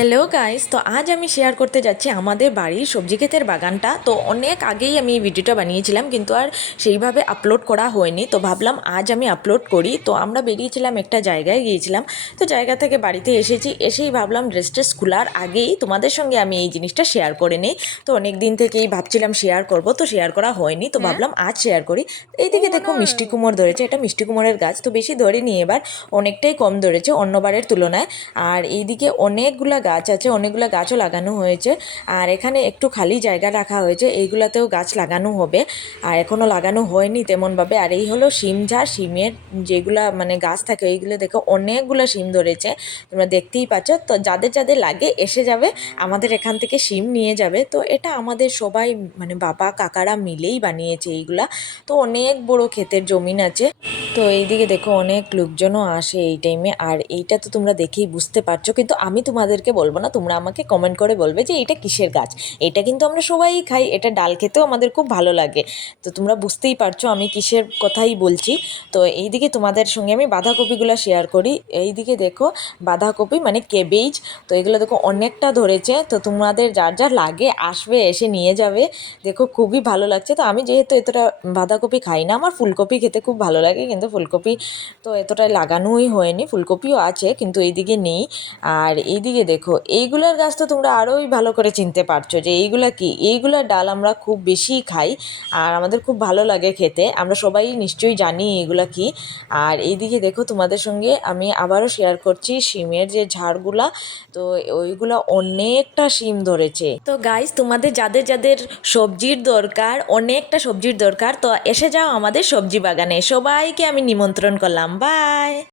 Hello guys, তো আজ আমি শেয়ার করতে যাচ্ছি আমাদের বাড়ির সবজি ক্ষেতের বাগানটা। তো অনেক আগেই আমি এই ভিডিওটা বানিয়েছিলাম, কিন্তু আর সেইভাবে আপলোড করা হয়নি। তো ভাবলাম আজ আমি আপলোড করি। তো আমরা বেরিয়েছিলাম, একটা জায়গায় গিয়েছিলাম। তো জায়গা থেকে বাড়িতে এসেই ভাবলাম ড্রেস খোলার আগেই তোমাদের সঙ্গে আমি এই জিনিসটা শেয়ার করে নিই। তো অনেক দিন থেকেই ভাবছিলাম শেয়ার করব, তো শেয়ার করা হয়নি। তো ভাবলাম আজ শেয়ার করি। এইদিকে দেখো মিষ্টি কুমড় ধরেছে, এটা মিষ্টি কুমড়ের গাছ। তো বেশি ধরেনি এবার, অনেকটাই কম ধরেছে অন্যবারের তুলনায়। আর এইদিকে অনেকগুলা গাছ আছে, অনেকগুলো গাছও লাগানো হয়েছে। আর এখানে একটু খালি জায়গা রাখা হয়েছে, এইগুলাতেও গাছ লাগানো হবে। আর এখনও লাগানো হয়নি তেমনভাবে। আর এই হলো শিম ঝাড়, শিমের যেগুলা মানে গাছ থাকে ওইগুলো দেখো অনেকগুলো শিম ধরেছে, তোমরা দেখতেই পাচ্ছ। তো যাদের যাদের লাগে এসে যাবে, আমাদের এখান থেকে শিম নিয়ে যাবে। তো এটা আমাদের সবাই মানে বাবা কাকারা মিলেই বানিয়েছে এইগুলা। তো অনেক বড় ক্ষেতের জমিন আছে। তো এইদিকে দেখো অনেক লোকজনও আসে এই টাইমে। আর এইটা তো তোমরা দেখেই বুঝতে পারছো, কিন্তু আমি তোমাদেরকে বলবো না, তোমরা আমাকে কমেন্ট করে বলবে যে এটা কিসের গাছ। এটা কিন্তু আমরা সবাই খাই, এটা ডাল খেতেও আমাদের খুব ভালো লাগে। তো তোমরা বুঝতেই পারছো আমি কিসের কথাই বলছি। তো এইদিকে তোমাদের সঙ্গে আমি বাঁধাকপিগুলো শেয়ার করি। এইদিকে দেখো বাঁধাকপি মানে কেবেজ। তো এগুলো দেখো অনেকটা ধরেছে। তো তোমাদের যার যার লাগে আসবে, এসে নিয়ে যাবে। দেখো খুবই ভালো লাগছে। তো আমি যেহেতু এতটা বাঁধাকপি খাই না, আমার ফুলকপি খেতে খুব ভালো লাগে, কিন্তু ফুলকপি তো এতটা লাগানোই হয়নি। ফুলকপিও আছে কিন্তু এইদিকে নেই। আর এইদিকে দেখো এইগুলার গাছ তো তোমরা আরোই ভালো করে চিনতে পারছো যে এইগুলা কি। এইগুলার ডাল আমরা খুব বেশি খাই, আর আমাদের খুব ভালো লাগে খেতে। আমরা সবাই নিশ্চয়ই জানি এগুলা কি। আর এইদিকে দেখো তোমাদের সঙ্গে আমি আবারও শেয়ার করছি শিমের যে ঝাড়গুলা। তো ওইগুলা অনেকটা শিম ধরেছে। তো গাইস, তোমাদের যাদের যাদের সবজির দরকার, অনেকটা সবজির দরকার, তো এসে যাও আমাদের সবজি বাগানে। সবাইকে আমি নিমন্ত্রণ করলাম। বাই।